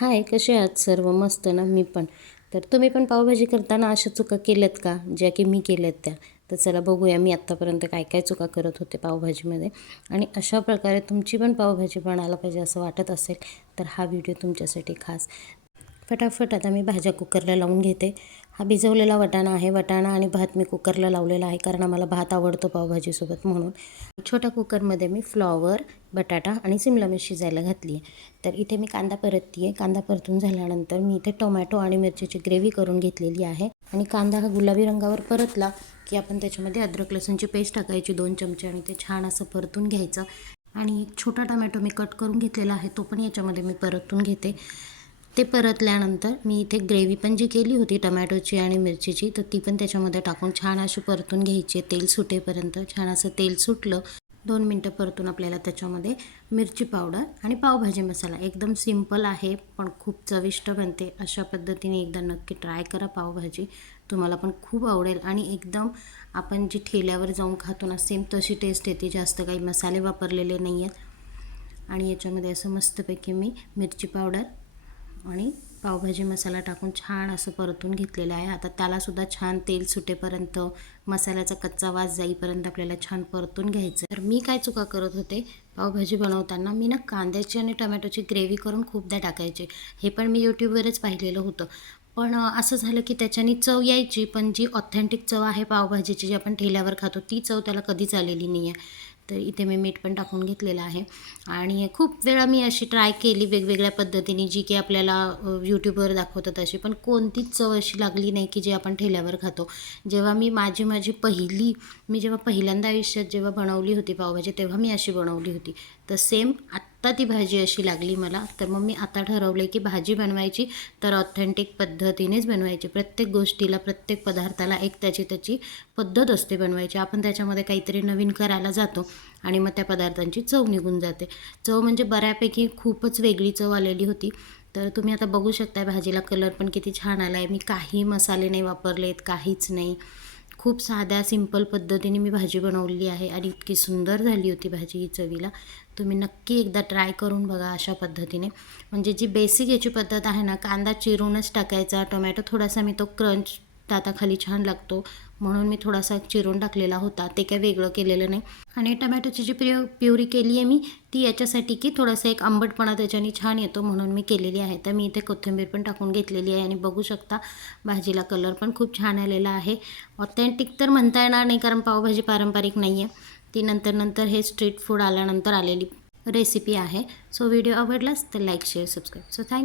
हाय कसे आहात सर्व? मस्त ना? मी पण. तर तुम्ही पण पावभाजी करताना अशा चुका केल्यात का? ज्या की मी केल्यात त्या. तर चला बघूया मी आत्तापर्यंत काय काय चुका करत होते पावभाजीमध्ये. आणि अशा प्रकारे तुमची पण पावभाजी बनायला पाहिजे असं वाटत असेल तर हा व्हिडिओ तुमच्यासाठी खास. फटाफट आता मी भाज्या कुकरला लावून घेते. हा भिजवलेला वटाणा आहे. वटाणा आणि भात मी कुकरला लावलेला आहे कारण आम्हाला भात आवडतो पावभाजीसोबत म्हणून. छोट्या कुकरमध्ये मी फ्लॉवर बटाटा आणि सिमला मिरची शिजायला घातली आहे. तर इथे मी कांदा परतते आहे कांदा परतून झाल्यानंतर मी इथे टोमॅटो आणि मिरचीची ग्रेव्ही करून घेतलेली आहे. आणि कांदा हा गुलाबी रंगावर परतला की आपण त्याच्यामध्ये अद्रक लसूणची पेस्ट टाकायची दोन चमचे आणि ते छान असं परतून घ्यायचं. आणि एक छोटा टोमॅटो मी कट करून घेतलेला आहे तो पण याच्यामध्ये मी परतून घेते. ते परतल्यानंतर मी इथे ग्रेव्ही पण जी केली होती टमॅटोची आणि मिरचीची तर ती पण त्याच्यामध्ये टाकून छान अशी परतून घ्यायची तेल सुटेपर्यंत. छान असं तेल सुटलं दोन मिनटं परतून आपल्याला त्याच्यामध्ये मिरची पावडर आणि पावभाजी मसाला. एकदम सिंपल आहे पण खूप चविष्ट बनते. अशा पद्धतीने एकदा नक्की ट्राय करा पावभाजी. तुम्हाला पण खूप आवडेल आणि एकदम आपण जी ठेल्यावर जाऊन खातो ना सेम तशी टेस्ट येते जास्त काही मसाले वापरलेले नाही आहेत आणि याच्यामध्ये असं मस्तपैकी मी मिरची पावडर आणि पावभाजी मसाला टाकून छान असं परतून घेतलेलं आहे. आता त्यालासुद्धा छान तेल सुटेपर्यंत मसाल्याचा कच्चा वास जाईपर्यंत आपल्याला छान परतून घ्यायचं तर मी काय चुका करत होते? पावभाजी बनवताना मी ना कांद्याची आणि टमॅटोची ग्रेव्ही करून खूपदा टाकायचे. हे पण मी यूट्यूबवरच पाहिलेलं होतं. पण असं झालं की त्याच्यानी चव यायची पण जी ऑथेंटिक चव आहे पावभाजीची जी आपण ठेल्यावर खातो ती चव त्याला कधीच आलेली नाही आहे तर इथे मी मीठ पण टाकून घेतलेलं आहे. आणि खूप वेळा मी अशी ट्राय केली वेगवेगळ्या पद्धतीने जी की आपल्याला यूट्यूबवर दाखवतात अशी. पण कोणतीच चव अशी लागली नाही की जी आपण ठेल्यावर खातो. जेव्हा मी माझी माझी पहिली मी जेव्हा पहिल्यांदा आयुष्यात जेव्हा बनवली होती पावभाजी तेव्हा मी अशी बनवली होती. तर सेम आत्ता ती भाजी अशी लागली मला. तर मग मी आता ठरवलं की भाजी बनवायची तर ऑथेंटिक पद्धतीनेच बनवायची. प्रत्येक गोष्टीला प्रत्येक पदार्थाला एक त्याची त्याची पद्धत असते बनवायची. आपण त्याच्यामध्ये काहीतरी नवीन करायला जातो आणि मग त्या पदार्थांची चव निघून जाते. चव म्हणजे बऱ्यापैकी खूपच वेगळी चव आलेली होती. तर तुम्ही आता बघू शकता भाजीला कलर पण किती छान आला आहे मी काही मसाले नाही वापरलेत काहीच नाही. खूप साध्या सिंपल पद्धतीने मी भाजी बनवली आहे आणि इतकी सुंदर झाली होती भाजी ही चवीला. तुम्ही नक्की एकदा ट्राय करून बघा अशा पद्धतीने. म्हणजे जी बेसिक याची पद्धत आहे ना कांदा चिरूनच टाकायचा टोमॅटो थोडासा मी तो क्रंच दाताखाली छान लागतो. म्हणून मी थोडासा चिरून टाकलेला होता. ते काय वेगळं केलेलं नाही. आणि टमॅटोची जी प्रिय प्युरी केली आहे मी ती याच्यासाठी की थोडासा एक आंबटपणा त्याच्याने छान येतो म्हणून मी केलेली आहे. तर मी इथे कोथिंबीर पण टाकून घेतलेली आहे आणि बघू शकता भाजीला कलर पण खूप छान आलेला आहे. ऑथेंटिक तर म्हणता येणार नाही कारण पावभाजी पारंपरिक नाही आहे ती नंतर नंतर हे स्ट्रीट फूड आल्यानंतर आलेली रेसिपी आहे. सो व्हिडिओ आवडलाच तर like share subscribe. So thank you